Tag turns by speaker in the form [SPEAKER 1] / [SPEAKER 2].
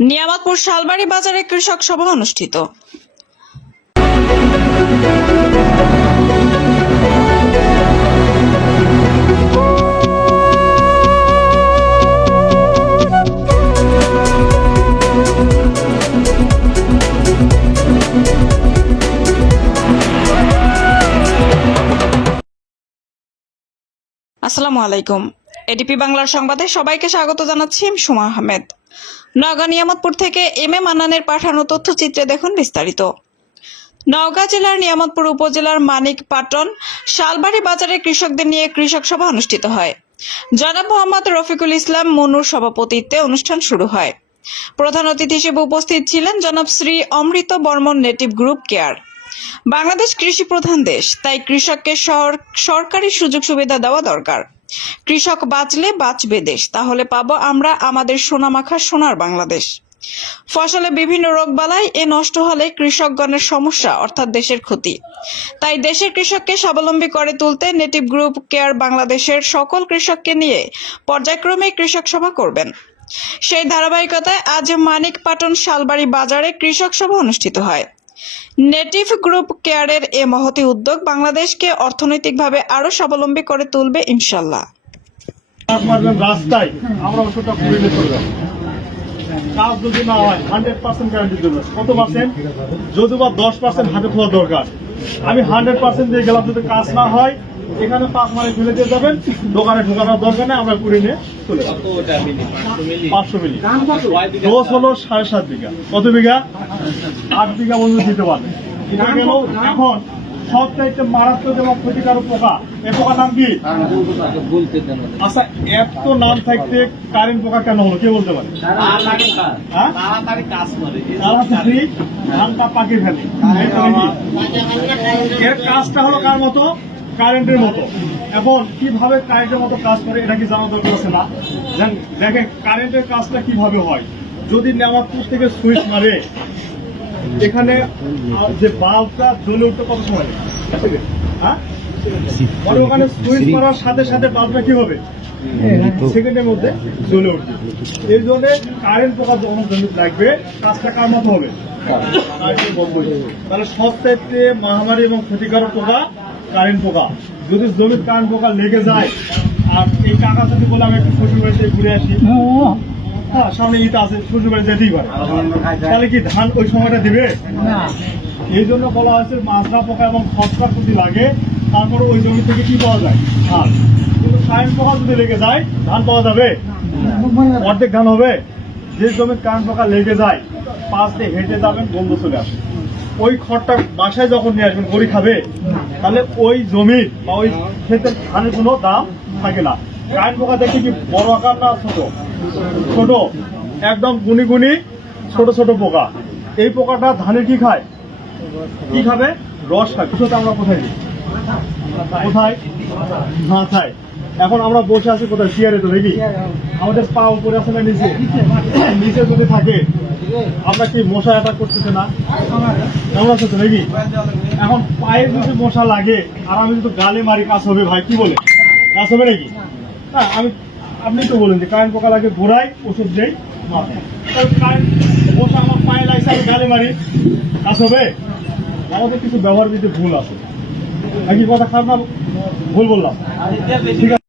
[SPEAKER 1] নিয়ামতপুর শালবাড়ি বাজারে কৃষক সভা অনুষ্ঠিত। আসসালামু আলাইকুম। এডিপি বাংলার সংবাদে সবাইকে স্বাগত জানাচ্ছি, আমি সুমা আহমেদ। নওগাঁ নিয়ামতপুর থেকে এম এ মান্নানের পাঠানো তথ্যচিত্রে দেখুন বিস্তারিত। নওগাঁ জেলার নিয়ামতপুর উপজেলার মানিক পাটন শালবাড়ি বাজারে কৃষকদের নিয়ে কৃষক সভা অনুষ্ঠিত হয়। জনাব মোহাম্মদ রফিকুল ইসলাম মনুর সভাপতিত্বে অনুষ্ঠান শুরু হয়। প্রধান অতিথি হিসেবে উপস্থিত ছিলেন জনাব Shri Amrit Barman native group care. Bangladesh কৃষি প্রধান দেশ, তাই কৃষককে সর- সরকারি সুযোগ সুবিধা দেওয়া দরকার। কৃষক বাঁচলে বাঁচবে দেশ। তাহলে পাবো আমরা আমাদের সোনামাখা সোনার বাংলাদেশ। ফসলে বিভিন্ন রোগবালাই এ নষ্ট হলে কৃষকগণের সমস্যা, অর্থাৎ দেশের ক্ষতি। তাই দেশের কৃষককে স্বাবলম্বী করে তুলতে নেটিভ গ্রুপ কেয়ার বাংলাদেশের সকল কৃষককে নিয়ে পর্যায়ক্রমে কৃষক সভা করবেন। সেই ধারাবাহিকতায় আজ মানিক পাটন শালবাড়ি বাজারে কৃষক সভা অনুষ্ঠিত হয়। নেটিভ গ্রুপ কেয়ারের এ মহতি উদ্যোগ বাংলাদেশকে অর্থনৈতিকভাবে আরও স্বাবলম্বী করে তুলবে, ইনশাল্লাহ।
[SPEAKER 2] রাস্তায় আমরা ওষুধটা কাজ যদি না হয় হান্ড্রেড পার্সেন্ট গ্যারান্টি দেবে। কত পার্সেন্ট যদি বা দশ পার্সেন্ট হাতে খোলা দরকার। আমি হান্ড্রেড পার্সেন্ট দিয়ে গেলাম যদি কাজ না হয় এখানে পাঁচ মানে ফেলে দিয়ে যাবেন দোকানে ঢোকানোর দরকার নেই আমরা করে নিয়ে চলে যাব। পাঁচশো মিলি? দোষ হলো সাড়ে সাত বিঘা। কত বিঘা? আট বিঘা মজুর দিতে পারবে। এখন সব চাইতে মারাত্মক এবং ক্ষতিকারক পোকা। এ পোকার নাম কি? আচ্ছা এত নাম থাকতে কারেন্ট পোকা কেন হলো? কে বলতে পারে? হ্যাঁ? তাড়াতাড়ি ধানটা পাকিয়ে ফেলে। এই তো নাকি? এর কাজটা হলো কার মতো? কারেন্টের মতো। এখন কীভাবে কারেন্টের মতো কাজ করে, এটা কি জানা দরকার আছে না? দেখ- দেখেন কারেন্টের কাজটা কীভাবে হয়? যদি নেওয়ারপুর থেকে সুইচ মারে, এখানে যে বাল্বটা জ্বলে উঠতে কত সময় হ্যাঁ? মানে ওখানে সুইচ মারার সাথে সাথে বাল্বটা কি হবে? সেকেন্ডের মধ্যে জ্বলে উঠবে। এই জন্য কারেন্ট পোকা যখন লাগবে, কাজটা কার মতো হবে। তাহলে সবচাইতে মহামারী এবং ক্ষতিকারক পোকা কারেন্ট পোকা। যদি জমির কারেন্ট পোকা লেগে যায় আর এই কাকা যদি বলে আমি একটু শ্বশুর বাড়িতে ঘুরে আসি। হ্যাঁ সামনে ঈদ আছে শ্বশুর বাড়ি যেতেই পারে। তাহলে কি ধান ওই সময়টা দিবে? এই জন্য বলা হয়েছে মাজরা পোকা এবং খসড়া যদি লাগে তারপরে ওই জমি থেকে কি পাওয়া যায়? ধান। কিন্তু কারেন্ট পোকা যদি লেগে যায় ধান পাওয়া যাবে? অর্ধেক ধান হবে। যে জমির কারেন্ট পোকা লেগে যায় পাঁচ দিয়ে হেঁটে যাবেন গন্ধ চলে আসে ওই খড়টা বাসায় যখন নিয়ে আসবেন গড়ি খাবে? তাহলে ওই জমির বা ওই ক্ষেতের ধানের কোনো দাম থাকে না। কারেন্ট পোকা দেখি কি বড় আকার না ছোট? ছোট। একদম গুনি গুনি ছোট ছোট পোকা। এই পোকাটা ধানে কি খায়? কি খাবে? রস খায়। কুসোতে আমরা কোথায় দিই কোথায়? মাথায় এখন আমরা বসে আছি কোথায়? চেয়ারে তো দেখি আমাদের পা উপরে আছে না নিচে? নিচে যদি থাকে, আমরা কি মশা অ্যাটাক করতেছে না? আছে তো নাকি? এখন পায়ে যদি মশা লাগে আর আমি যদি গালে মারি কাজ হবে ভাই কি বলে কাজ হবে নাকি? হ্যাঁ আমি আপনি তো বলেন যে কারেন্ট পোকা লাগে ঘোরাই ওষুধ দেই মাথায় তাহলে কারেন্ট মশা আমার পায়ে লাগছে আমি গালে মারি কাজ হবে? আমাদের কিছু ব্যবহার দিতে ভুল আছে। নাকি কথা খারাপ না ভুল বললাম? ঠিক আছে।